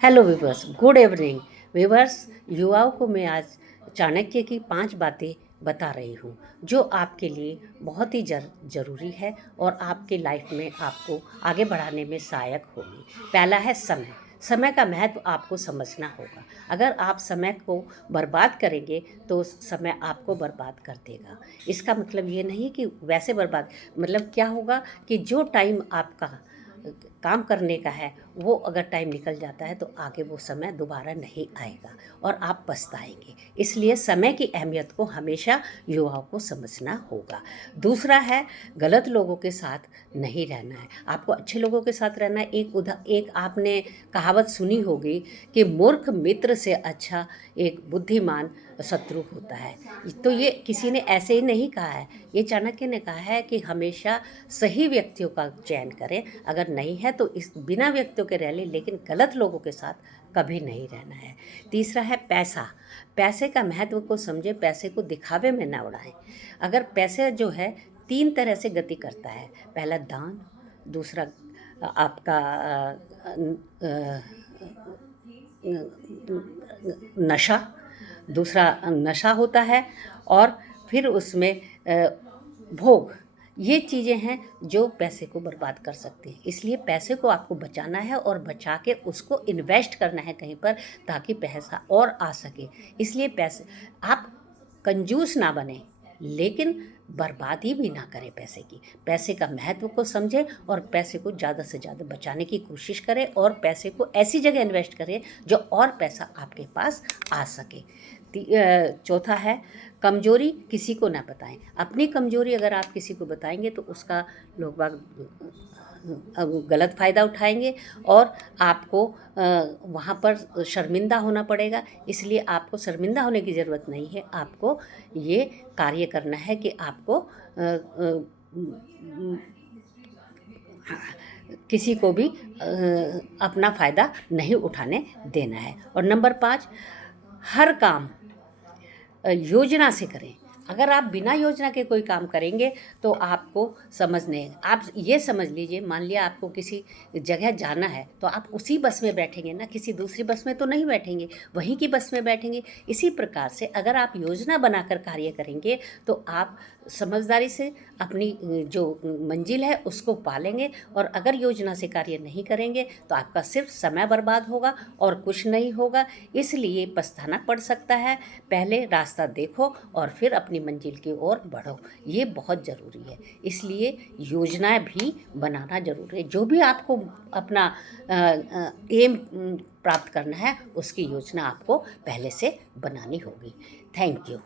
Hello viewers, good evening viewers. युवाओं को मैं आज चाणक्य की 5 बातें बता रही हूँ जो आपके लिए बहुत ही ज़रूरी है और आपके लाइफ में आपको आगे बढ़ाने में सहायक होगी। पहला है समय। समय का महत्व आपको समझना होगा। अगर आप समय को बर्बाद करेंगे तो समय आपको बर्बाद कर देगा। इसका मतलब ये नहीं कि वैसे बर्बाद, मतलब क्या होगा कि जो टाइम आपका काम करने का है वो अगर टाइम निकल जाता है तो आगे वो समय दोबारा नहीं आएगा और आप पछताएंगे। इसलिए समय की अहमियत को हमेशा युवाओं को समझना होगा। दूसरा है, गलत लोगों के साथ नहीं रहना है, आपको अच्छे लोगों के साथ रहना है। एक आपने कहावत सुनी होगी कि मूर्ख मित्र से अच्छा एक बुद्धिमान शत्रु होता है। तो ये किसी ने ऐसे ही नहीं कहा है, ये चाणक्य ने कहा है कि हमेशा सही व्यक्तियों का चयन करें। अगर नहीं है तो इस बिना व्यक्तियों के रह लें, लेकिन गलत लोगों के साथ कभी नहीं रहना है। तीसरा है पैसा। पैसे का महत्व को समझे, पैसे को दिखावे में ना उड़ाएं। अगर पैसे जो है 3 तरह से गति करता है। पहला दान, दूसरा आपका नशा, दूसरा नशा होता है, और फिर उसमें भोग। ये चीज़ें हैं जो पैसे को बर्बाद कर सकते हैं। इसलिए पैसे को आपको बचाना है और बचा के उसको इन्वेस्ट करना है कहीं पर, ताकि पैसा और आ सके। इसलिए पैसे, आप कंजूस ना बने लेकिन बर्बादी भी ना करें पैसे की। पैसे का महत्व को समझें और पैसे को ज़्यादा से ज़्यादा बचाने की कोशिश करें और पैसे को ऐसी जगह इन्वेस्ट करें जो और पैसा आपके पास आ सके। चौथा है, कमजोरी किसी को ना बताएं। अपनी कमजोरी अगर आप किसी को बताएंगे तो उसका लोग बाग गलत फ़ायदा उठाएंगे और आपको वहाँ पर शर्मिंदा होना पड़ेगा। इसलिए आपको शर्मिंदा होने की ज़रूरत नहीं है। आपको ये कार्य करना है कि आपको किसी को भी अपना फ़ायदा नहीं उठाने देना है। और नंबर 5, हर काम योजना से करें। अगर आप बिना योजना के कोई काम करेंगे तो आपको समझने, आप ये समझ लीजिए, मान लिया आपको किसी जगह जाना है तो आप उसी बस में बैठेंगे ना, किसी दूसरी बस में तो नहीं बैठेंगे, वहीं की बस में बैठेंगे। इसी प्रकार से अगर आप योजना बनाकर कार्य करेंगे तो आप समझदारी से अपनी जो मंजिल है उसको पालेंगे। और अगर योजना से कार्य नहीं करेंगे तो आपका सिर्फ समय बर्बाद होगा और कुछ नहीं होगा। इसलिए पछताना पड़ सकता है। पहले रास्ता देखो और फिर अपनी मंजिल की ओर बढ़ो, ये बहुत ज़रूरी है। इसलिए योजनाएं भी बनाना ज़रूरी है। जो भी आपको अपना एम प्राप्त करना है उसकी योजना आपको पहले से बनानी होगी। Thank you.